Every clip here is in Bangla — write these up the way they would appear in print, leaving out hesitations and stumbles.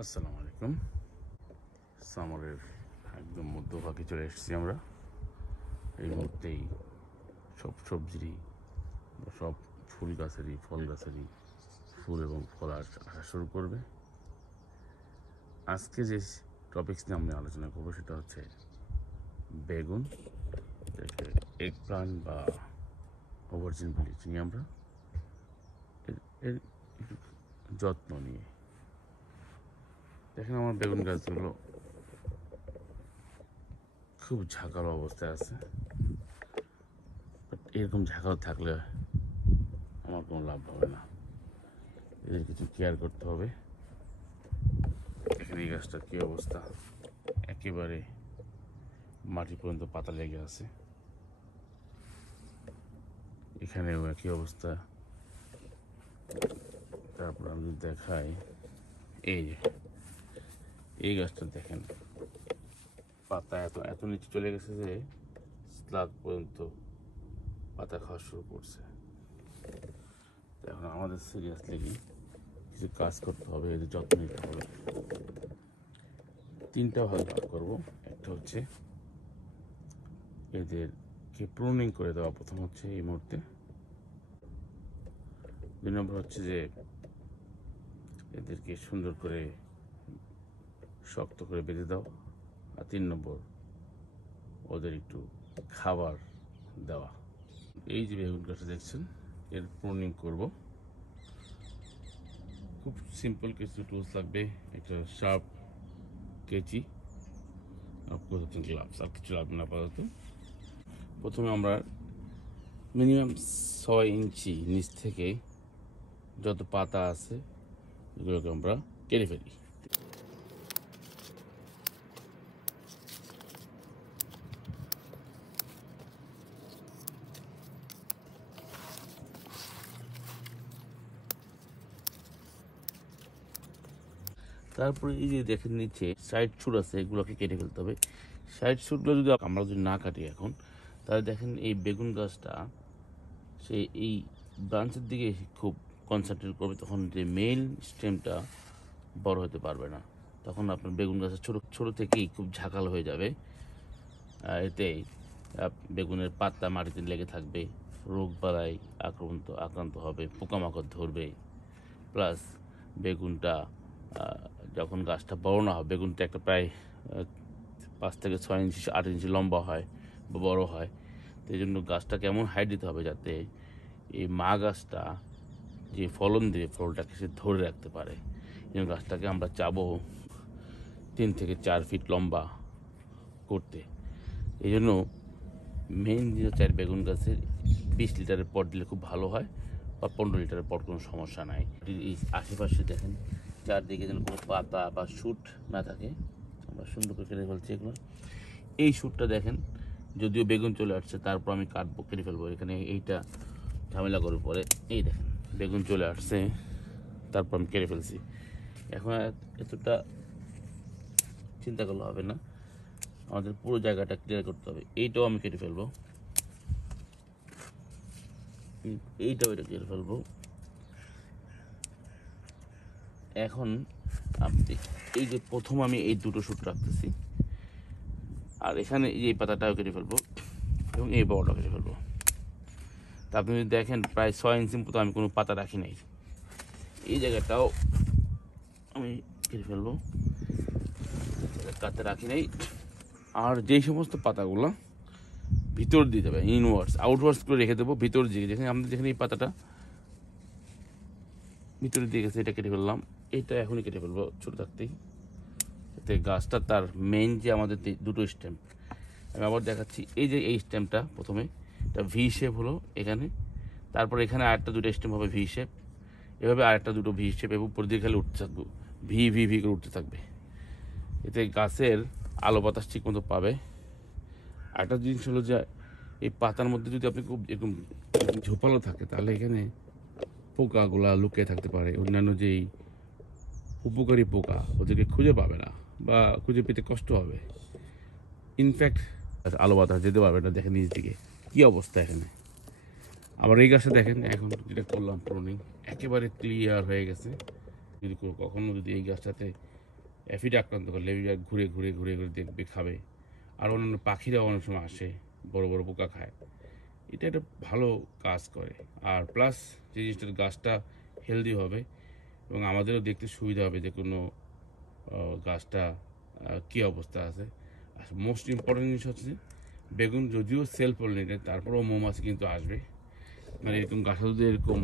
আসসালামু আলাইকুম। সামারের একদম মধ্যভাগে চলে এসেছি আমরা। এই মুহূর্তেই সব সবজিরই বা সব ফুল গাছেরই ফল গাছেরই ফুল এবং ফল আসা শুরু করবে। আজকে যে টপিকস নিয়ে আমি আলোচনা করবো সেটা হচ্ছে বেগুন, এটাকে এগ প্লান্ট বা অভারজিন বলি চিনি আমরা। এর একটু যত্ন নিয়ে দেখেন আমার বেগুন গাছগুলো খুব ঝাঁকালো অবস্থায় আছে। বাট এরকম ঝাঁকালো থাকলে আমার কোনো লাভ হবে না, এদের কিছু কেয়ার করতে হবে। এখানে এই গাছটার কী অবস্থা, একেবারে মাটি পর্যন্ত পাতা লেগে আছে। এখানেও একই অবস্থা। তারপর আমি যদি দেখাই, এই গাছটা দেখেন পাতা এত এত নিচে চলে গেছে যে স্লাগ পর্যন্ত পাতা খাওয়া শুরু করছে। এখন আমাদের সিরিয়াসলি কিছু কাজ করতে হবে, এদের যত্ন নিতে হবে। তিনটা ভাগ করবো। একটা হচ্ছে এদেরকে প্রুনিং করে দেওয়া, প্রথম হচ্ছে এই মুহূর্তে। 2 নম্বর হচ্ছে যে এদেরকে সুন্দর করে শক্ত করে বেঁধে দাও। আর 3 নম্বর ওদের একটু খাবার দেওয়া। এই যে বেগুন গাছটা দেখছেন, এর প্রুনিং করব। খুব সিম্পল কিছু টুলস লাগবে, একটা শার্প কেচি আর গ্লাভস, আর কিছু লাগবে না আপাতত। প্রথমে আমরা মিনিমাম 6 ইঞ্চি নিচ থেকে যত পাতা আছে এগুলোকে আমরা কেটে ফেলি। তারপরে এই যে দেখেন নিচে সাইড শুট আছে, এগুলোকে কেটে ফেলতে হবে। সাইড শুটগুলো যদি আমরা না কাটি এখন, তাহলে দেখেন এই বেগুন গাছটা সে এই ব্রাঞ্চের দিকে খুব কনসেন্ট্রেট করবে, তখন যে মেইন স্টেমটা বড় হতে পারবে না। তখন আপনার বেগুন গাছের ছোট থেকেই খুব ঝাঁকাল হয়ে যাবে। এতে বেগুনের পাতা মাটিতে লেগে থাকবে, রোগ বালাই আক্রান্ত হবে, পোকামাকড় ধরবে। প্লাস বেগুনটা যখন গাছটা বড় না হয়, বেগুনটা একটা প্রায় 5 থেকে 6 ইঞ্চি 8 ইঞ্চি লম্বা হয় বা বড় হয়। তো এই জন্য গাছটাকে এমন হাইট দিতে হবে যাতে এই মা গাছটা যে ফলন দেবে ফলটাকে সে ধরে রাখতে পারে। এই জন্য গাছটাকে আমরা চাবো 3 থেকে 4 ফিট লম্বা করতে। এই জন্য মেইন যে হচ্ছে বেগুন গাছের 20 লিটারের পট দিলে খুব ভালো হয়, বা 15 লিটারের পট কোনো সমস্যা নাই। এই আশেপাশে দেখেন চারদিকে যেন কোনো পাতা বা শুট না থাকে, আমরা সুন্দর করে কেটে ফেলছি এগুলো। এই শুটটা দেখেন, যদিও বেগুন চলে আসছে তারপর আমি কাটবো, কেটে ফেলবো। এখানে এইটা ঝামেলা করার পরে এই দেখেন বেগুন চলে আসছে, তারপর আমি কেটে ফেলছি। এখন এতটা চিন্তা করলে হবে না, আমাদের পুরো জায়গাটা ক্লিয়ার করতে হবে। এইটাও আমি কেটে ফেলবো, এইটাও এটা কেটে ফেলবো। এখন আপনি এই যে প্রথম আমি এই দুটো শুট রাখতেছি, আর এখানে এই পাতাটাও কেটে ফেলবো এবং এই বড়টাও কেটে ফেলবো। তা আপনি যদি দেখেন প্রায় 6 ইঞ্চি মতো আমি কোনো পাতা রাখি নাই। এই জায়গাটাও আমি কেটে ফেলবো, কাতে রাখি নাই। আর যেই সমস্ত পাতাগুলো ভিতর দিয়ে যাবে, ইনওয়ার্ডস আউটওয়ার্ডস করে রেখে দেবো, ভিতর দিকে যেখানে আমাদের যেখানে এই পাতাটা ভিতরে দিয়ে গেছে এটা কেটে ফেললাম। এটা এখনই কেটে ফেলবো ছোটো থাকতেই, যাতে গাছটা তার মেইন যে আমাদের দুটো স্টেম, আমি আবার দেখাচ্ছি। এই যে এই স্টেমটা প্রথমে এটা ভি শেপ হলো এখানে, তারপর এখানে আরেকটা দুটো স্টেম হবে ভি শেপ, এভাবে আরেকটা দুটো ভি শেপ, এবং উপর দিয়ে খালি উঠতে থাকবে, ভি ভি ভি করে উঠতে থাকবে। এতে গাছের আলো বাতাস ঠিক মতো পাবে। আরেকটা জিনিস হলো যে এই পাতার মধ্যে যদি আপনি খুব এরকম ঝোপালো থাকে, তাহলে এখানে পোকাগুলা লুকিয়ে থাকতে পারে। অন্যান্য যেই উপকারী পোকা ওদেরকে খুঁজে পাবে না বা খুঁজে পেতে কষ্ট হবে। ইনফ্যাক্ট আলো বাতাস যেতে পারবে না। দেখেন নিচ দিকে কী অবস্থা এখানে। আবার এই গাছটা দেখেন, এখন যেটা করলাম প্রুনিং, একেবারে ক্লিয়ার হয়ে গেছে। যদি কখনো যদি এই গাছটাতে অ্যাফিড আক্রান্ত করলে লেবুটা ঘুরে ঘুরে ঘুরে ঘুরে দেখবে, খাবে। আর অন্যান্য পাখিরাও অনেক সময় আসে, বড় বড় পোকা খায়। এটা একটা ভালো কাজ করে। আর প্লাস যে জিনিসটার গাছটা হেলদি হবে এবং আমাদেরও দেখতে সুবিধা হবে যে কোনো গাছটা কী অবস্থা আছে। আর মোস্ট ইম্পর্টেন্ট জিনিস হচ্ছে বেগুন যদিও সেলফ পলিনেটেড, তারপরেও মৌমাছি কিন্তু আসবে। মানে এরকম গাছটা যদি এরকম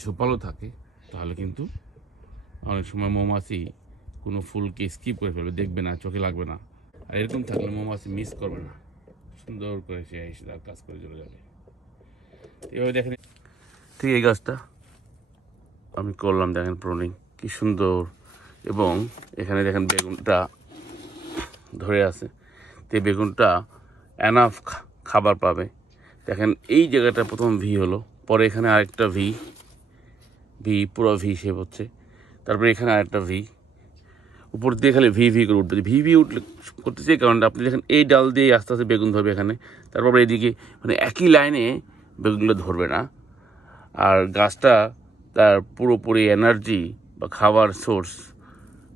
ঝোপালো থাকে তাহলে কিন্তু অনেক সময় মৌমাছি কোনো ফুলকে স্কিপ করে ফেলবে, দেখবে না, চোখে লাগবে না। আর এরকম থাকলে মৌমাছি মিস করবে না, সুন্দর করে সে এসে তার কাজ করে চলে যাবে। এভাবে দেখেন, ঠিক এই গাছটা আমি করলাম, দেখেন প্রুনিং কি সুন্দর। এবং এখানে দেখেন বেগুনটা ধরে আছে, তো বেগুনটা এনাফ খাবার পাবে। দেখেন এই জায়গাটা প্রথম ভি হলো, পরে এখানে আরেকটা ভি, পুরো ভি শেপ হচ্ছে, তারপরে এখানে আরেকটা ভি, উপর দিয়ে খালি ভি ভি করে উঠতে, ভি উঠলে করতে চাই কারণ আপনি দেখেন এই ডাল দিয়ে আস্তে আস্তে বেগুন ধরবে এখানে, তারপর এইদিকে, মানে একই লাইনে বেগুনগুলো ধরবে না। আর গাছটা তার পুরোপুরি এনার্জি বা খাবার সোর্স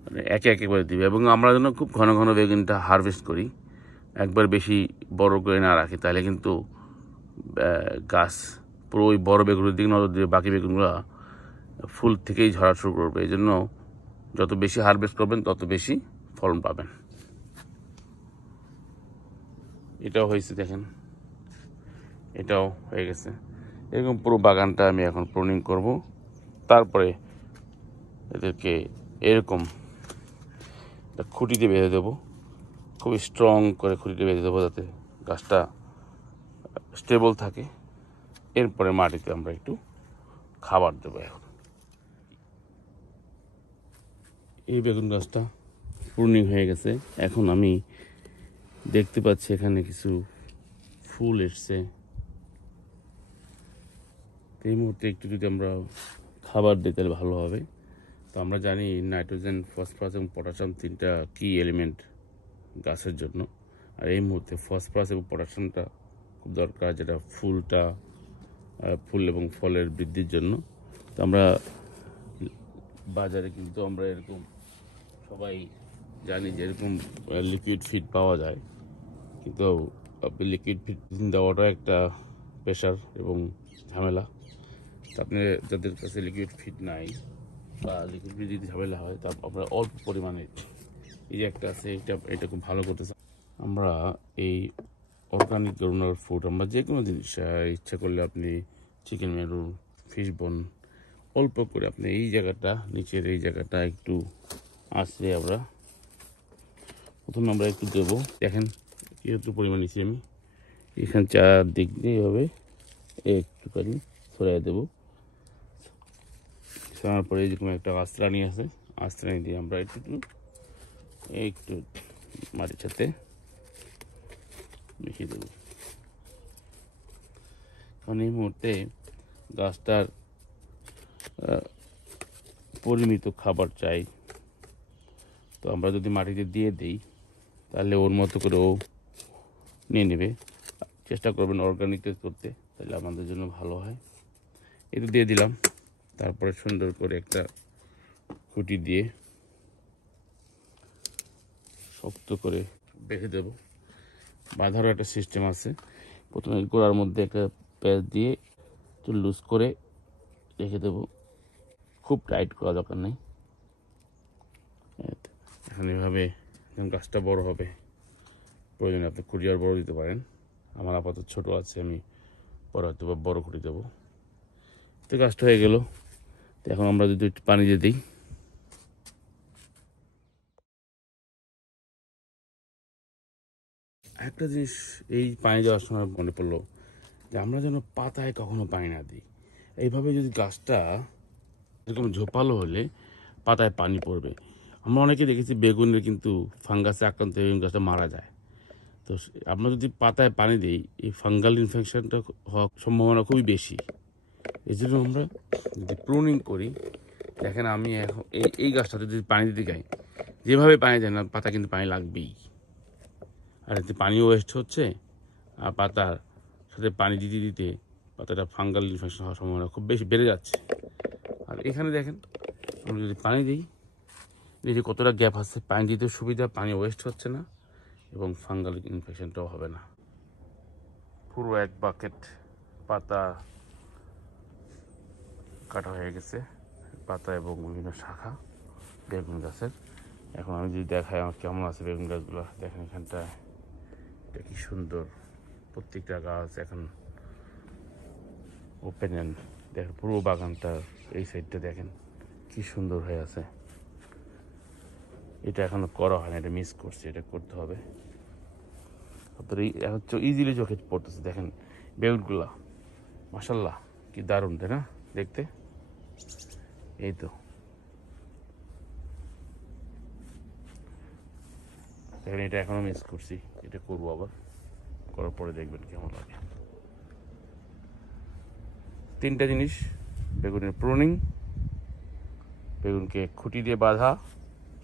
মানে একে একে করে দিবে। এবং আমরা যেন খুব ঘন ঘন বেগুনটা হারভেস্ট করি, একবার বেশি বড় করে না রাখি, তাহলে কিন্তু গাছ পুরো ওই বড় বেগুনের দিকে নজর দিয়ে বাকি বেগুনগুলো ফুল থেকেই ঝরা শুরু করবে। এই জন্য যত বেশি হারভেস্ট করবেন তত বেশি ফলন পাবেন। এটাও হয়েছে দেখেন, এটাও হয়ে গেছে। এরকম পুরো বাগানটা আমি এখন প্রুনিং করব, তারপরে এদেরকে এরকম খুঁটিতে বেঁধে দেবো, খুবই স্ট্রং করে খুঁটিতে বেঁধে দেবো যাতে গাছটা স্টেবল থাকে। এরপরে মাটিতে আমরা একটু খাবার দেবো। এখন এই বেগুন গাছটা প্রুনিং হয়ে গেছে, এখন আমি দেখতে পাচ্ছি এখানে কিছু ফুল এসছে। এই মুহূর্তে একটু যদি আমরা খাবার দিই তাহলে ভালো হবে। তো আমরা জানি নাইট্রোজেন, ফসফরাস এবং পটাশিয়াম তিনটা কি এলিমেন্ট গাছের জন্য। আর এই মুহূর্তে ফসফরাস এবং পটাশিয়ামটা খুব দরকার, যেটা ফুল এবং ফলের বৃদ্ধির জন্য। তো আমরা বাজারে কিন্তু আমরা এরকম সবাই জানি যে এরকম লিকুইড ফিড পাওয়া যায়, কিন্তু লিকুইড ফিড দেওয়াটা একটা প্রেশার এবং ঝামেলা। তো আপনি যাদের কাছে লিকুইড ফিড নাই বা লিকুইড ফিড যদি ঝামেলা হয়, তা আমরা অল্প পরিমাণে, এই যে একটা আছে এটা খুব ভালো করতেছে। আমরা এই অর্গানিক গ্রোনার ফুড, আমরা যে কোনো জিনিস ইচ্ছা করলে আপনি চিকেন মেরুন, ফিশ বোন অল্প করে আপনি এই জায়গাটা, নিচের এই জায়গাটা একটু আসলে আমরা প্রথমে আমরা একটু দেবো। দেখেন কীরকম পরিমাণ নিচ্ছি আমি, এখানে চারদিক দিয়ে এভাবে একটুখানি ছড়াই দেবো। ছড়ানোর পরে যেরকম একটা আস্ত্রাণী আছে, আস্ত্রাণী দিয়ে আমরা একটু একটু মাটির সাথে মিশিয়ে দেবো। কারণ এই মুহূর্তে গাছটার পরিমিত খাবার চাই। তো আমরা যদি মাটিতে দিয়ে দিই তাহলে ওর মতো করে ও নিয়ে নেবে। চেষ্টা করবেন অর্গানিক করতে, তাহলে আমাদের জন্য ভালো হয়। এটা দিয়ে দিলাম, তারপরে সুন্দর করে একটা খুঁটি দিয়ে শক্ত করে বেঁধে দেবো। বাঁধারও একটা সিস্টেম আছে, প্রথমে গোড়ার মধ্যে একটা প্যাচ দিয়ে একটু লুজ করে রেখে দেবো, খুব টাইট করা দরকার নেই। এখন এভাবে যখন গাছটা বড় হবে, প্রয়োজনে আপনি খুঁটি আর বড় দিতে পারেন। আমার আপাতত ছোট আছে, আমি পরে হয়তো বা বড় খুঁটি দেবো। তো গাছটা হয়ে গেল। তো এখন আমরা যদি একটু পানি দিয়ে দিই, একটা জিনিস এই পানি দেওয়ার সময় মনে পড়লো যে আমরা যেন পাতায় কখনো পানি না দিই। এইভাবে যদি গাছটা এরকম ঝোপালো হলে পাতায় পানি পড়বে। আমরা অনেকে দেখেছি বেগুনের কিন্তু ফাঙ্গাসে আক্রান্ত হয়ে গাছটা মারা যায়। তো আমরা যদি পাতায় পানি দিই, এই ফাঙ্গাল ইনফেকশনটা হওয়ার সম্ভাবনা খুবই বেশি। এই জন্য আমরা যদি প্রুনিং করি, দেখেন আমি এখন এই গাছটাতে যদি পানি দিতে যাই, যেভাবে পানি দেয় না, পাতা কিন্তু পানি লাগবেই। আর এতে পানিও ওয়েস্ট হচ্ছে, আর পাতার সাথে পানি দিতে দিতে পাতাটা ফাঙ্গাল ইনফেকশন হওয়ার সম্ভাবনা খুব বেশি বেড়ে যাচ্ছে। আর এখানে দেখেন আমরা যদি পানি দিই, এই যে কতটা গ্যাপ আছে, পানি দিতে সুবিধা, পানি ওয়েস্ট হচ্ছে না এবং ফাঙ্গাল ইনফেকশনটাও হবে না। পুরো এক বাকেট পাতা কাটা হয়ে গেছে, পাতা এবং বিভিন্ন শাখা বেগুন গাছের। এখন আমি যদি দেখাই আমার কেমন আছে বেগুন গাছগুলো, দেখেন এখানটায় এটা কি সুন্দর, প্রত্যেকটা গাছ এখন ওপেন এন্ড। দেখেন পুরো বাগানটা এই সাইডটা দেখেন কি সুন্দর হয়ে আছে। এটা এখনো করা হয় না, এটা মিস করছি, এটা করতে হবে। আপনার এখন ইজিলি চোখে পড়তেছে, দেখেন বেগুনগুলা মাশাল্লাহ কি দারুণ, তাই না দেখতে? এই তো দেখেন, এটা এখনো মিস করছি, এটা করবো আবার, করার পরে দেখবেন কেমন লাগে। 3টা জিনিস: বেগুনের প্রুনিং, বেগুনকে খুঁটি দিয়ে বাঁধা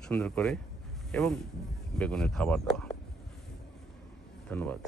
সুন্দর করে, এবং বেগুনের খাবার দেওয়া। ধন্যবাদ।